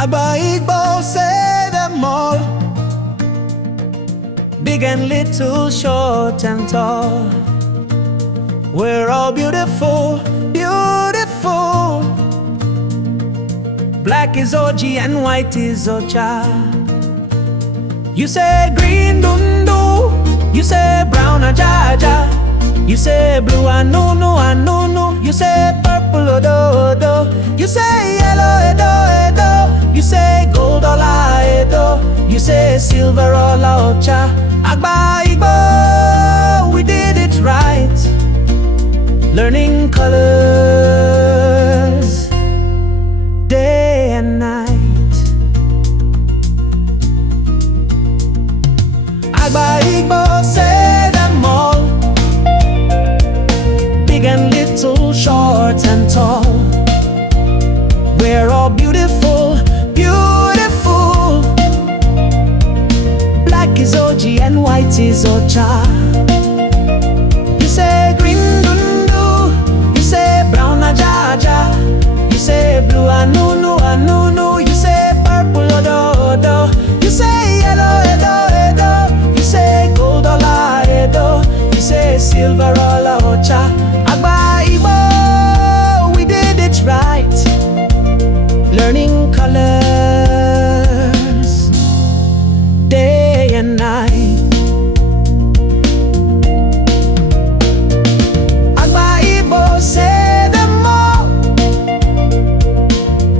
Agba Igbo, say them all, big and little, short and tall. We're all beautiful, beautiful. Black is OG and white is ocha. You say green dundu, you say brown ajaja, you say blue anụnụ anụnụ, you say purple odo odo, you say yellow edo edo, you say gold ọlaedo, you say silver ọlaọcha. Agba Igbo, we did it right, learning colors day and night. Agba Igbo, say them all, big and little, short and tall. We're all beautiful, beautiful. Black is OG and white is ocha. You say green dundu, you say brown ajaja, you say blue anụnụ anụnụ, you say purple odo odo, you say yellow edo edo, you say gold ọlaedo, you say silver ọlaọcha. Agba Igbo, we did it right, learning colors day and night. Agba Igbo, say them all,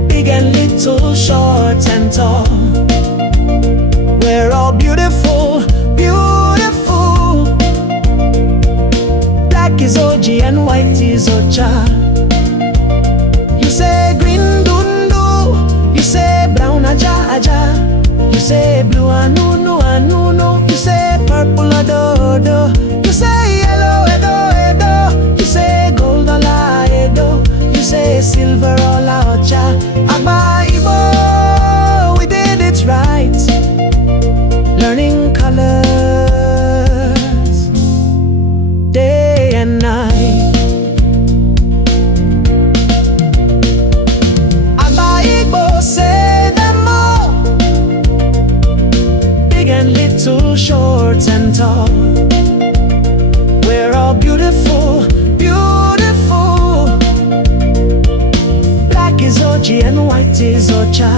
big and little, short and tall. We're all beautiful, beautiful. Black is OG and white is ocha. You say green dundu, you say brown ajaja, you say blue anụnụ anụnụ, you say purple odo odo, you say yellow edo edo, you say gold ọlaedo, you say silver ọlaọcha. Agba Igbo, we did it right, learning colors day and night. Agba Igbo, say them all, big and little, short and tall. We're all beautiful, beautiful. Black is OG and white is ocha.